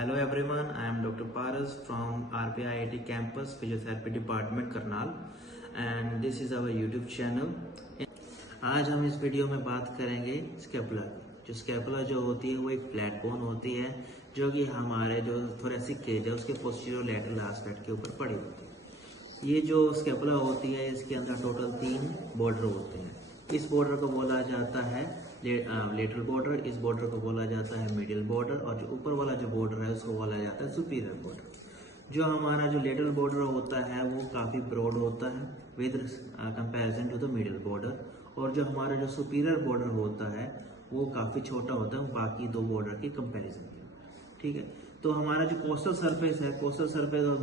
Hello everyone, I am Dr. Paras from RPIIT campus Physiotherapy Department Karnal and this is our YouTube channel। आज हम इस video में बात करेंगे स्कैपुला की। जो स्कैपुला जो होती है वो एक फ्लैट बोन होती है जो कि हमारे जो थोरेसिक केज है उसके पोस्टीरियर लैटरल एस्पेक्ट के ऊपर पड़ी होती है। ये जो स्कैपुला होती है इसके अंदर टोटल 3 बॉर्डर होते हैं। इस बॉर्डर को बोला जाता है लेटरल बॉर्डर, इस बॉर्डर को बोला जाता है मिडिल बॉर्डर और जो ऊपर वाला जो बॉर्डर है उसको बोला जाता है सुपीरियर बॉर्डर। जो हमारा जो लेटरल बॉर्डर होता है वो काफ़ी ब्रॉड होता है with comparison to the middle border, और जो हमारा जो सुपीरियर बॉर्डर होता है वो काफ़ी छोटा होता है बाकी 2 बॉर्डर के कंपैरिजन में। ठीक है, तो हमारा जो कोस्टल सरफेस है, कोस्टल सरफेस और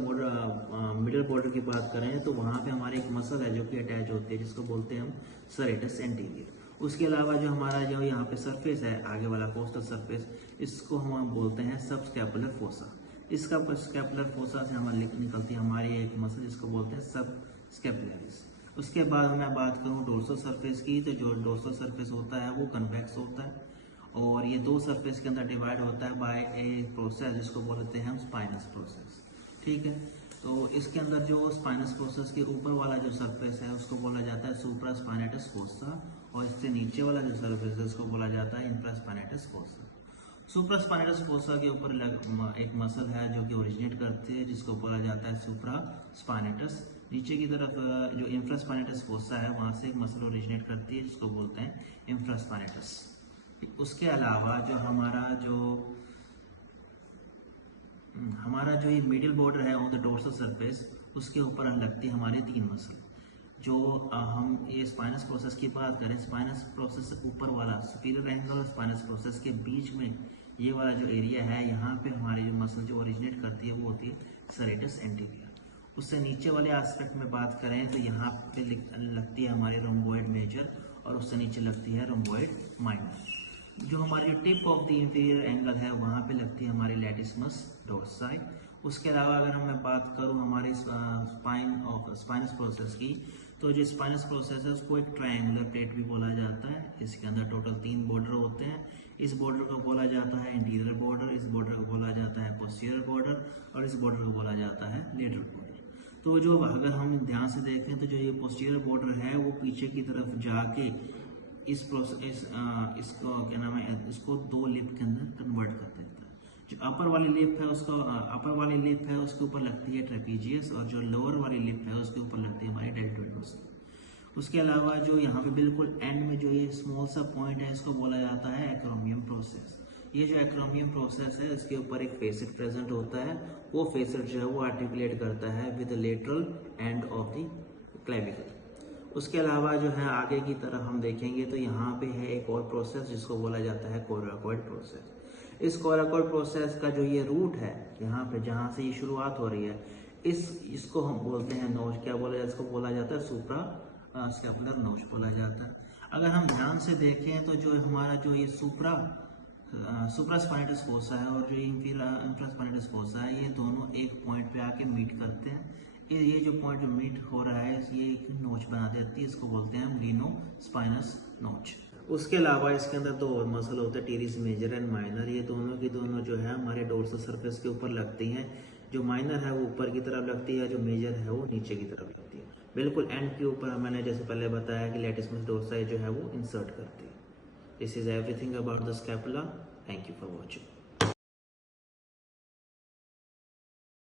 मिडिल बॉर्डर की बात करें तो वहाँ पे हमारी एक मसल है जो कि अटैच होती है जिसको बोलते हैं हम सेरेटस एंटीरियर। उसके अलावा जो हमारा जो यहाँ पे सरफेस है आगे वाला कोस्टल सरफेस, इसको हम बोलते हैं सब स्कैपुलर फोसा। इसका स्कैपुलर फोसा से हमारी निकलती है हमारी एक मसल जिसको बोलते हैं सब स्कैपुलरिस। उसके बाद मैं बात करूँ डोर्सल सरफेस की, तो जो डोर्सल सरफेस होता है वो कन्वेक्स होता है और ये 2 सरफेस के अंदर डिवाइड होता है बाय ए प्रोसेस जिसको बोलते हैं हम स्पाइनस प्रोसेस। ठीक है, तो इसके अंदर जो स्पाइनस प्रोसेस के ऊपर वाला जो सरफेस है उसको बोला जाता है सुप्रास्पाइनेटस फोसा और इससे नीचे वाला जो सरफेस है उसको बोला जाता है इंफ्रास्पाइनेटस फोसा। सुप्रास्पाइनेटस फोसा के ऊपर एक मसल है जो कि ओरिजिनेट करती है जिसको बोला जाता है सुप्रास्पाइनेटस। नीचे की तरफ जो इंफ्रास्पाइनेटस फोसा है वहाँ से एक मसल ओरिजिनेट करती है जिसको बोलते हैं इंफ्रास्पाइनेटस। उसके अलावा जो हमारा जो ये मिडिल बॉर्डर है ऑन द डोर्सल सरफेस उसके ऊपर लगती है हमारी 3 मसल। जो हम ये स्पाइनस प्रोसेस की बात करें, स्पाइनस प्रोसेस से ऊपर वाला सुपीरियर एंगल और स्पाइनस प्रोसेस के बीच में ये वाला जो एरिया है यहाँ पे हमारी जो मसल जो ओरिजिनेट करती है वो होती है सेरेटस एंटीरियर। उससे नीचे वाले एस्पेक्ट में बात करें तो यहाँ पे लगती है हमारी रोम्बोइड मेजर और उससे नीचे लगती है रोम्बोइड माइनर। जो हमारी tip of the inferior angle है वहाँ पे लगती है हमारी लैटिस्मस डोर्साई। उसके अलावा अगर मैं बात करूँ हमारे स्पाइनस प्रोसेस की, तो जो स्पाइनस प्रोसेस है उसको एक ट्रायंगुलर प्लेट भी बोला जाता है। इसके अंदर टोटल 3 बॉर्डर होते हैं। इस बॉर्डर को बोला जाता है इंटीरियर बॉर्डर, इस बॉर्डर को बोला जाता है पोस्टीरियर बॉर्डर और इस बॉर्डर को बोला जाता है लेटरल बॉर्डर। तो जो अगर हम ध्यान से देखें तो जो ये पोस्टीरियर बॉर्डर है वो पीछे की तरफ जाके इस प्रोसेस इसको क्या नाम है इसको 2 लिप के अंदर कन्वर्ट कर देता है। जो अपर वाली लिप है उसके ऊपर लगती है ट्रेपीजियस और जो लोअर वाली लिप है उसके ऊपर लगती है हमारी डेल्टोइड मसल। उसके अलावा जो यहाँ पे बिल्कुल एंड में जो ये स्मॉल सा पॉइंट है इसको बोला जाता है एक्रोमियम प्रोसेस। ये जो एक्रोमियम प्रोसेस है इसके ऊपर एक फेसेट प्रेजेंट होता है। वो फेसेट जो है वो आर्टिकुलेट करता है with lateral end of the clavicle. उसके अलावा जो है आगे की तरफ हम देखेंगे तो यहाँ पे है एक और प्रोसेस जिसको बोला जाता है कोराकोइड प्रोसेस। इस कोराकोइड प्रोसेस का जो ये रूट है यहाँ पे जहाँ से ये शुरुआत हो रही है इसको हम बोलते हैं नोच। क्या बोला जाता है? इसको बोला जाता है सुप्रा स्कैपुलर नोच बोला जाता है। अगर हम ध्यान से देखें तो जो हमारा जो ये सुप्रास्पाइनेटस फोसा है और जो इंफ्रास्पाइनेटस फोसा है ये दोनों एक पॉइंट पे आके मीट करते हैं। ये जो पॉइंट जो मीट हो रहा है ये एक नोच बना देती है, इसको बोलते हैं हम लीनो स्पाइनस नोच। उसके अलावा इसके अंदर 2 और मसल होते हैं टीरिस मेजर एंड माइनर। ये दोनों की दोनों जो है हमारे डोर्सल सरफेस के ऊपर लगती हैं। जो माइनर है वो ऊपर की तरफ लगती है, जो मेजर है वो नीचे की तरफ लगती है। बिल्कुल एंड के ऊपर मैंने जैसे पहले बताया कि लैटिस्मस डोर्साई जो है वो इंसर्ट करती है। This is everything about the scapula. Thank you for watching.